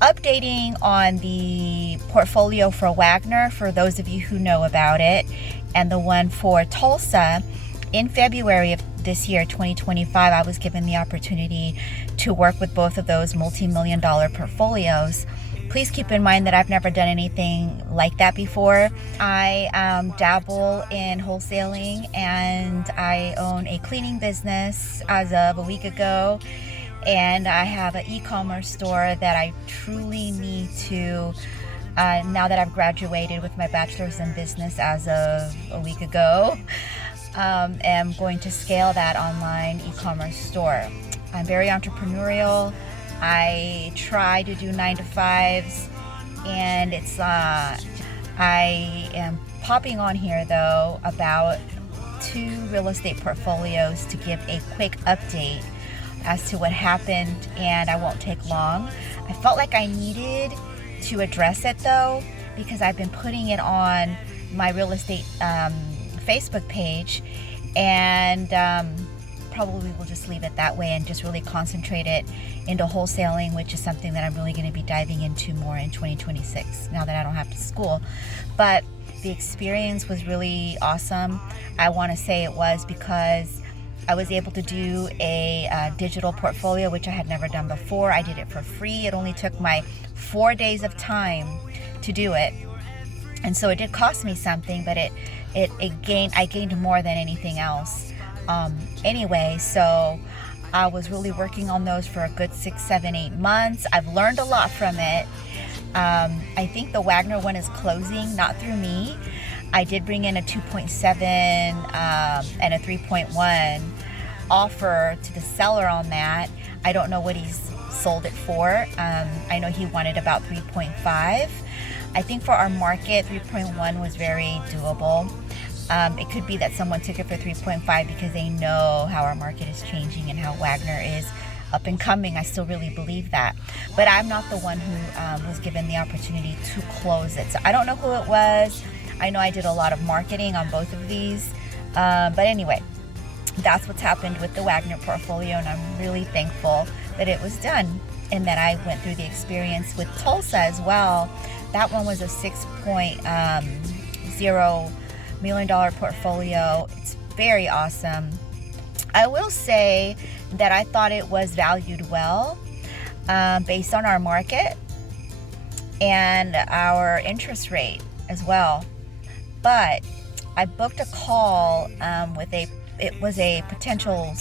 updating on the portfolio for Wagoner, for those of you who know about it, and the one for Tulsa. In February of this year, 2025, I was given the opportunity to work with both of those multi-million dollar portfolios. Please keep in mind that I've never done anything like that before. I dabble in wholesaling, and I own a cleaning business as of a week ago. And I have an e-commerce store that I truly need to, now that I've graduated with my bachelor's in business as of a week ago, am going to scale that online e-commerce store. I'm very entrepreneurial. I try to do 9 to 5s, and I am popping on here though about 2 real estate portfolios to give a quick update as to what happened, and I won't take long. I felt like I needed to address it though, because I've been putting it on my real estate Facebook page, and probably will just leave it that way and just really concentrate it into wholesaling, which is something that I'm really going to be diving into more in 2026 now that I don't have to school. But the experience was really awesome. I want to say it was because I was able to do a digital portfolio, which I had never done before. I did it for free. It only took my 4 days of time to do it. And so it did cost me something, but I gained more than anything else. Anyway, so I was really working on those for a good 6, 7, 8 months. I've learned a lot from it. I think the Wagoner one is closing, not through me. I did bring in a 2.7 and a 3.1 offer to the seller on that. I don't know what he's sold it for. I know he wanted about 3.5. I think for our market, 3.1 was very doable. It could be that someone took it for 3.5 because they know how our market is changing and how Wagoner is up and coming. I still really believe that. But I'm not the one who was given the opportunity to close it. So I don't know who it was. I know I did a lot of marketing on both of these. But anyway, that's what's happened with the Wagoner portfolio, and I'm really thankful that it was done and that I went through the experience with Tulsa as well. That one was a $6.0 million portfolio. It's very awesome. I will say that I thought it was valued well based on our market and our interest rate as well. But I booked a call it was a potential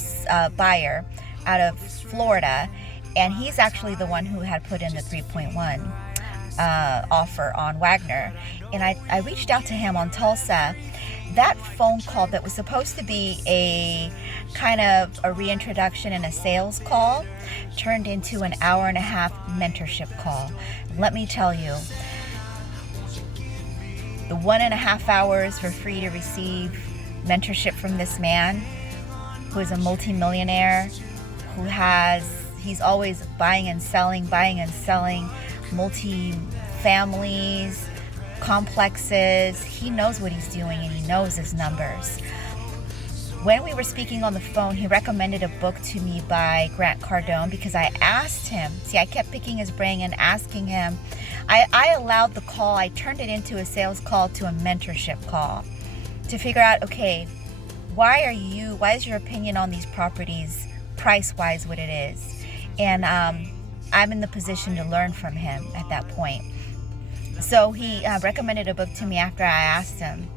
buyer out of Florida, and he's actually the one who had put in the 3.1 offer on Wagoner. And I reached out to him on Tulsa. That phone call that was supposed to be a kind of a reintroduction and a sales call turned into an hour and a half mentorship call. Let me tell you, the 1.5 hours for free to receive mentorship from this man who is a multimillionaire, he's always buying and selling multi-families, complexes. He knows what he's doing, and he knows his numbers. When we were speaking on the phone, he recommended a book to me by Cardone because I asked him. See, I kept picking his brain and asking him. I allowed the call. I turned it into a sales call to a mentorship call to figure out, okay, why is your opinion on these properties price-wise what it is? And I'm in the position to learn from him at that point. So he recommended a book to me after I asked him,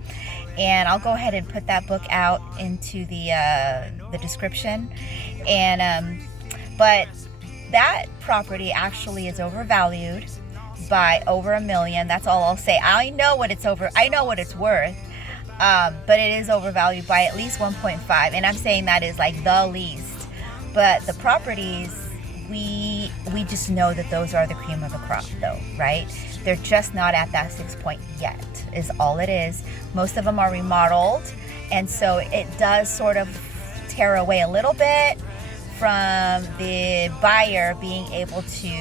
and I'll go ahead and put that book out into the description. And but that property actually is overvalued by over $1 million. That's all I'll say. I know what it's worth, but it is overvalued by at least 1.5, and I'm saying that is like the least. But the properties, we just know that those are the cream of the crop, though, right? They're just not at that 6 point yet, is all it is. Most of them are remodeled, and so it does sort of tear away a little bit from the buyer being able to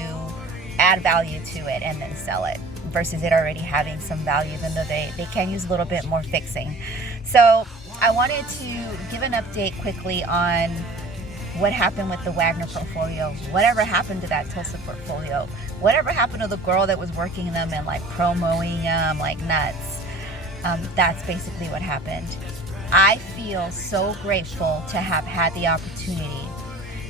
add value to it and then sell it, versus it already having some value, even though they can use a little bit more fixing. So I wanted to give an update quickly on What happened with the Wagoner portfolio? Whatever happened to that Tulsa portfolio? Whatever happened to the girl that was working them and like promoting them like nuts? That's basically what happened. I feel so grateful to have had the opportunity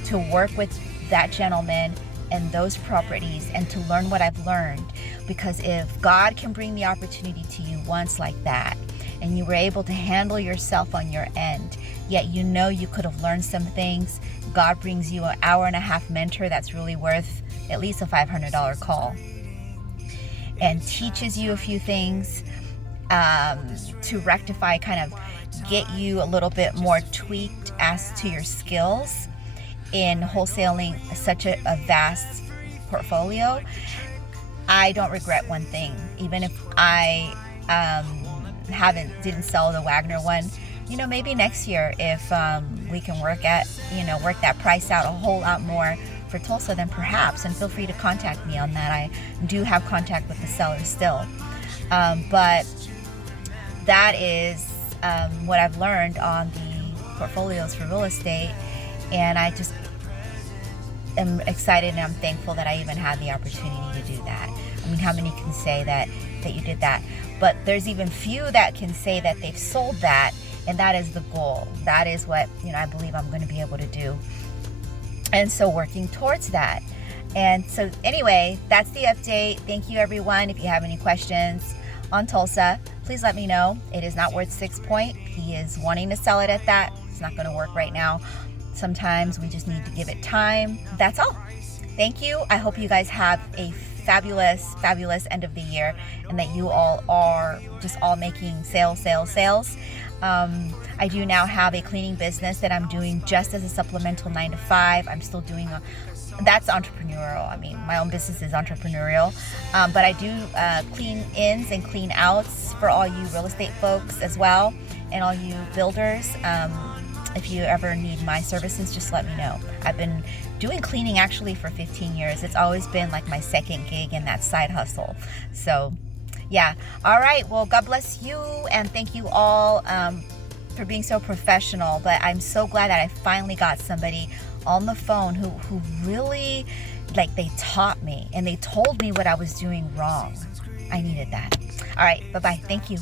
to work with that gentleman and those properties and to learn what I've learned, because if God can bring the opportunity to you once like that, and you were able to handle yourself on your end, yet you know you could have learned some things, God brings you an hour-and-a-half mentor that's really worth at least a $500 call and teaches you a few things to rectify, kind of get you a little bit more tweaked as to your skills in wholesaling such a vast portfolio. I don't regret one thing. Even if I didn't sell the Wagoner one, maybe next year if we can work that price out a whole lot more for Tulsa, then perhaps, and feel free to contact me on that. I do have contact with the seller still. But that is what I've learned on the portfolios for real estate, and I just am excited and I'm thankful that I even had the opportunity to do that. I mean, how many can say that you did that? But there's even few that can say that they've sold that, and that is the goal. That is what I believe I'm going to be able to do, and so working towards that. And so anyway, that's the update. Thank you, everyone. If you have any questions on Tulsa, please let me know. It is not worth 6 point. He is wanting to sell it at that. It's not going to work right now. Sometimes we just need to give it time. That's all. Thank you. I hope you guys have a fabulous end of the year, and that you all are just all making sales. I do now have a cleaning business that I'm doing just as a supplemental 9 to 5. I'm still doing that's entrepreneurial. I mean, my own business is entrepreneurial, but I do clean ins and clean outs for all you real estate folks as well, and all you builders. If you ever need my services, just let me know. I've been doing cleaning actually for 15 years. It's always been like my second gig and that side hustle. So yeah. All right. Well, God bless you, and thank you all for being so professional. But I'm so glad that I finally got somebody on the phone who really, they taught me and they told me what I was doing wrong. I needed that. All right. Bye-bye. Thank you.